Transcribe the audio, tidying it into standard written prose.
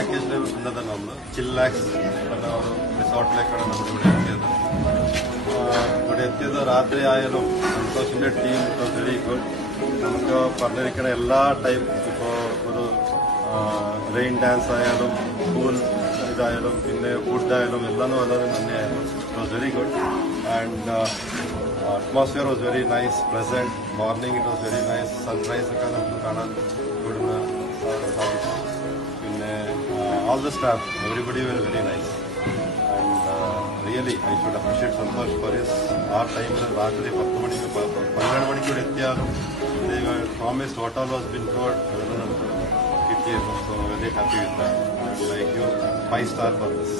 പാക്കേജിൽ ഉള്ളത് നമ്മൾ ചില്ലാക്സ് എന്ന ഒരു റിസോർട്ടിലേക്കാണ് നമ്മൾ ഇവിടെ എത്തിയത് രാത്രി ആയാലും സന്തോഷിന്റെ ടീം വെരി ഗുഡ്. നമുക്ക് പറഞ്ഞിരിക്കുന്ന എല്ലാ ടൈപ്പ് ഇപ്പോൾ ഒരു റെയിൻ ഡാൻസ് ആയാലും പൂൾ ഇതായാലും പിന്നെ ഫുഡായാലും എല്ലാം വളരെ നന്നായിരുന്നു. It was very good and atmosphere was very nice, pleasant. Morning it was very nice. Sunrise ഒക്കെ നമുക്ക് കാണാൻ ഇവിടുന്ന് സാധിച്ചു. പിന്നെ all the staff, everybody were very nice. And really I should appreciate Santosh for his ആ ടൈമിൽ രാത്രി 10 മണിക്ക് 12 മണിക്ക് ഇവിടെ എത്തിയാലും they were promised what all was been told അതെല്ലാം നമുക്ക് കിട്ടിയിരുന്നു. So very happy with that. I would like you 5 star for this.